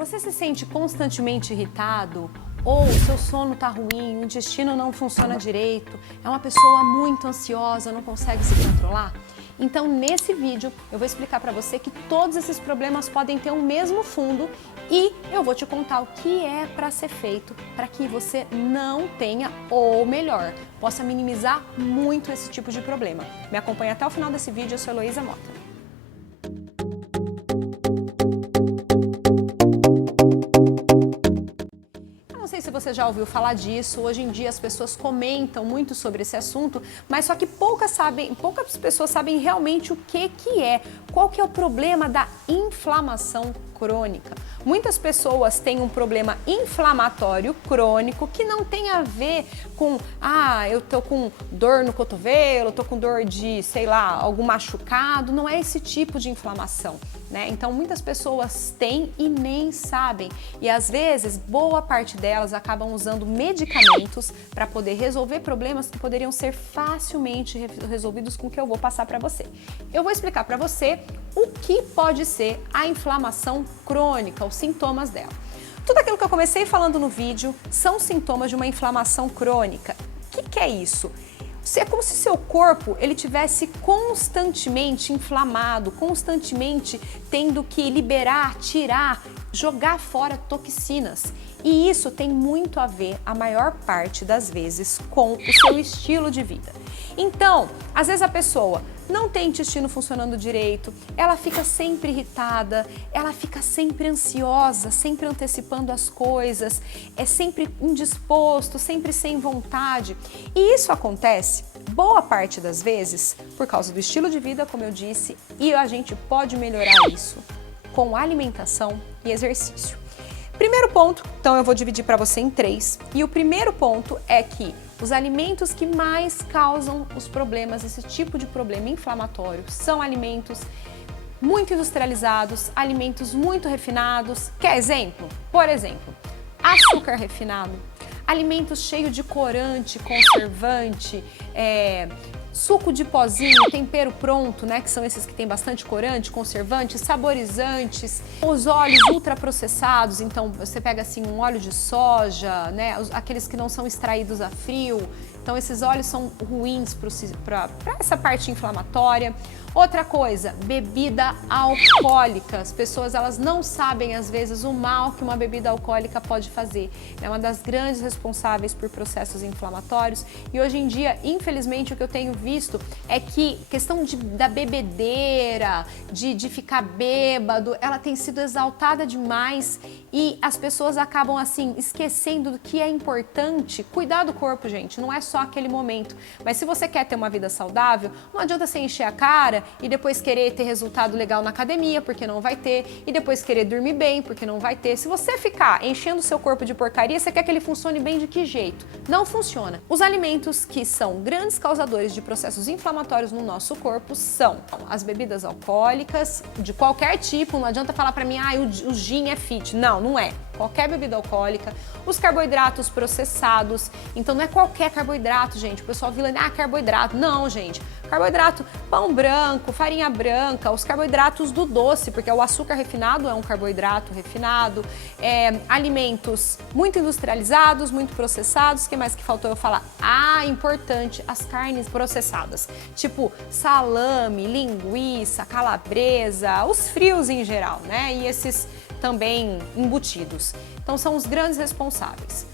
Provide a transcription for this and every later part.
Você se sente constantemente irritado? Ou seu sono tá ruim, o intestino não funciona direito, é uma pessoa muito ansiosa, não consegue se controlar? Então, nesse vídeo, eu vou explicar para você que todos esses problemas podem ter o mesmo fundo e eu vou te contar o que é para ser feito para que você não tenha, ou melhor, possa minimizar muito esse tipo de problema. Me acompanha até o final desse vídeo, eu sou Heloísa Mota. Não sei se você já ouviu falar disso, hoje em dia as pessoas comentam muito sobre esse assunto, mas só que poucas pessoas sabem realmente o que é, qual que é o problema da inflamação crônica. Muitas pessoas têm um problema inflamatório crônico que não tem a ver com, eu tô com dor no cotovelo, tô com dor de, sei lá, algum machucado, não é esse tipo de inflamação, né? Então muitas pessoas têm e nem sabem, e às vezes boa parte delas acabam usando medicamentos para poder resolver problemas que poderiam ser facilmente resolvidos com o que eu vou passar para você. Eu vou explicar para você o que pode ser a inflamação crônica, os sintomas dela. Tudo aquilo que eu comecei falando no vídeo são sintomas de uma inflamação crônica. O que é isso? É como se seu corpo ele tivesse constantemente inflamado, constantemente tendo que liberar, tirar, jogar fora toxinas. E isso tem muito a ver, a maior parte das vezes, com o seu estilo de vida. Então, às vezes a pessoa não tem intestino funcionando direito, ela fica sempre irritada, ela fica sempre ansiosa, sempre antecipando as coisas, é sempre indisposto, sempre sem vontade. E isso acontece, boa parte das vezes, por causa do estilo de vida, como eu disse, e a gente pode melhorar isso com alimentação e exercício. Primeiro ponto, então eu vou dividir para você em 3, e o primeiro ponto é que os alimentos que mais causam os problemas, esse tipo de problema inflamatório, são alimentos muito industrializados, alimentos muito refinados. Quer exemplo? Por exemplo, açúcar refinado, alimentos cheios de corante, conservante, suco de pozinho, tempero pronto, né, que são esses que tem bastante corante, conservante, saborizantes, os óleos ultraprocessados, então você pega assim um óleo de soja, né, aqueles que não são extraídos a frio, então esses óleos são ruins para essa parte inflamatória. Outra coisa, bebida alcoólica. As pessoas elas não sabem às vezes o mal que uma bebida alcoólica pode fazer. É uma das grandes responsáveis por processos inflamatórios e hoje em dia, infelizmente, o que eu tenho visto é que questão da bebedeira, de ficar bêbado, ela tem sido exaltada demais e as pessoas acabam assim esquecendo do que é importante. Cuidar do corpo, gente, não é só aquele momento. Mas se você quer ter uma vida saudável, não adianta você encher a cara e depois querer ter resultado legal na academia, porque não vai ter, e depois querer dormir bem, porque não vai ter. Se você ficar enchendo o seu corpo de porcaria, você quer que ele funcione bem de que jeito? Não funciona. Os alimentos que são grandes causadores de processos inflamatórios no nosso corpo são as bebidas alcoólicas, de qualquer tipo, não adianta falar pra mim, o gin é fit. Não, não é. Qualquer bebida alcoólica, os carboidratos processados, então não é qualquer carboidrato, gente. O pessoal vila, carboidrato. Não, gente. Carboidrato, pão branco, farinha branca, os carboidratos do doce, porque o açúcar refinado é um carboidrato refinado, alimentos muito industrializados, muito processados. O que mais que faltou eu falar? Importante, as carnes processadas, tipo salame, linguiça, calabresa, os frios em geral, né? E esses também embutidos. Então são os grandes responsáveis.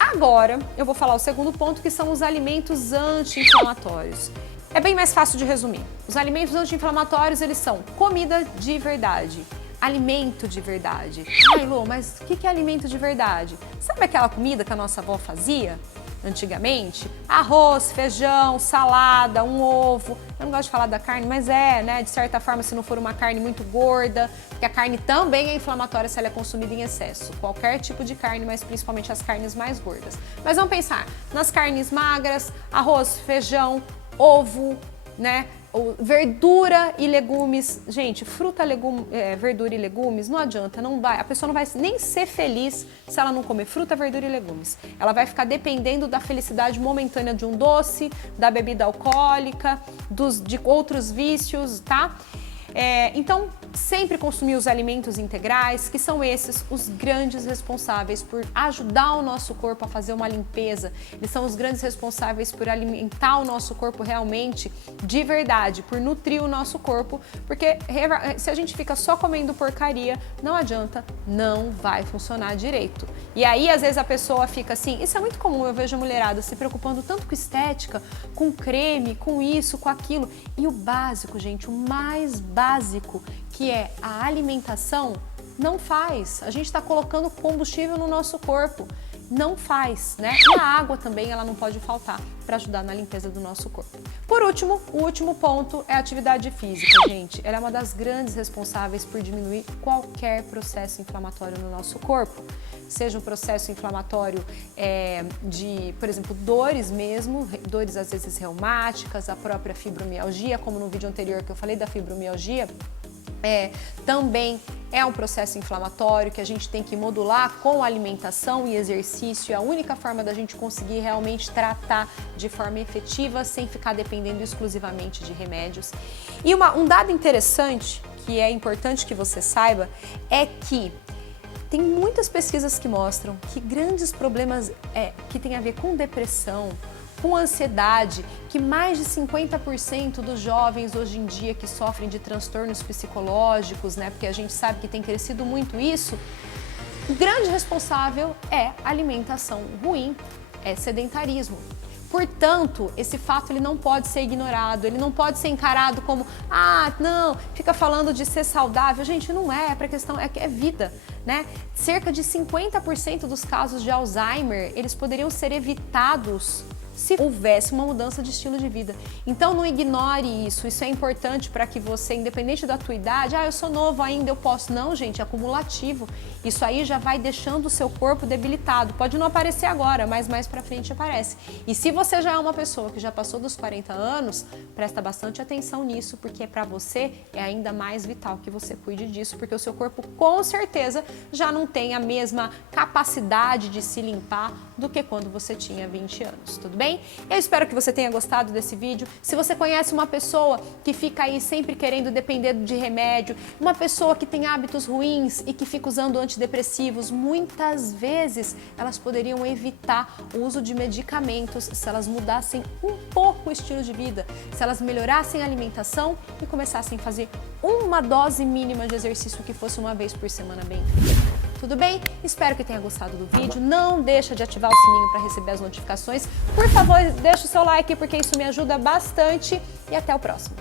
Agora eu vou falar o segundo ponto, que são os alimentos anti-inflamatórios. É bem mais fácil de resumir. Os alimentos anti-inflamatórios, eles são comida de verdade, alimento de verdade. Lô, mas o que é alimento de verdade? Sabe aquela comida que a nossa avó fazia antigamente? Arroz, feijão, salada, um ovo. Eu não gosto de falar da carne, mas né? De certa forma, se não for uma carne muito gorda, porque a carne também é inflamatória se ela é consumida em excesso. Qualquer tipo de carne, mas principalmente as carnes mais gordas. Mas vamos pensar nas carnes magras, arroz, feijão, ovo, né? Verdura e legumes. Gente, fruta, verdura e legumes, não adianta, não vai, a pessoa não vai nem ser feliz se ela não comer fruta, verdura e legumes. Ela vai ficar dependendo da felicidade momentânea de um doce, da bebida alcoólica, de outros vícios, tá? Então, sempre consumir os alimentos integrais, que são esses os grandes responsáveis por ajudar o nosso corpo a fazer uma limpeza. Eles são os grandes responsáveis por alimentar o nosso corpo realmente de verdade, por nutrir o nosso corpo, porque se a gente fica só comendo porcaria, não adianta, não vai funcionar direito. E aí, às vezes, a pessoa fica assim, isso é muito comum, eu vejo a mulherada se preocupando tanto com estética, com creme, com isso, com aquilo. E o básico, gente, o mais básico, que é a alimentação, não faz. A gente está colocando combustível no nosso corpo. Não faz, né? E a água também, ela não pode faltar para ajudar na limpeza do nosso corpo. Por último, o último ponto é a atividade física, gente. Ela é uma das grandes responsáveis por diminuir qualquer processo inflamatório no nosso corpo. Seja um processo inflamatório de, por exemplo, dores mesmo, dores às vezes reumáticas, a própria fibromialgia, como no vídeo anterior que eu falei da fibromialgia, também é um processo inflamatório que a gente tem que modular com alimentação e exercício. É a única forma da gente conseguir realmente tratar de forma efetiva sem ficar dependendo exclusivamente de remédios. E um dado interessante, que é importante que você saiba, é que tem muitas pesquisas que mostram que grandes problemas que têm a ver com depressão, com ansiedade, que mais de 50% dos jovens hoje em dia que sofrem de transtornos psicológicos, né, porque a gente sabe que tem crescido muito isso, o grande responsável é alimentação ruim, é sedentarismo. Portanto, esse fato ele não pode ser ignorado, ele não pode ser encarado como, não, fica falando de ser saudável. Gente, não é, a questão é que é vida, né? Cerca de 50% dos casos de Alzheimer, eles poderiam ser evitados se houvesse uma mudança de estilo de vida. Então não ignore isso, isso é importante para que você, independente da tua idade, eu sou novo ainda, eu posso. Não, gente, é acumulativo. Isso aí já vai deixando o seu corpo debilitado. Pode não aparecer agora, mas mais pra frente aparece. E se você já é uma pessoa que já passou dos 40 anos, presta bastante atenção nisso, porque para você é ainda mais vital que você cuide disso, porque o seu corpo com certeza já não tem a mesma capacidade de se limpar do que quando você tinha 20 anos, tudo bem? Eu espero que você tenha gostado desse vídeo. Se você conhece uma pessoa que fica aí sempre querendo depender de remédio, uma pessoa que tem hábitos ruins e que fica usando antidepressivos, muitas vezes elas poderiam evitar o uso de medicamentos se elas mudassem um pouco o estilo de vida, se elas melhorassem a alimentação e começassem a fazer uma dose mínima de exercício que fosse uma vez por semana bem feita. Tudo bem? Espero que tenha gostado do vídeo. Não deixa de ativar o sininho para receber as notificações. Por favor, deixa o seu like porque isso me ajuda bastante e até o próximo.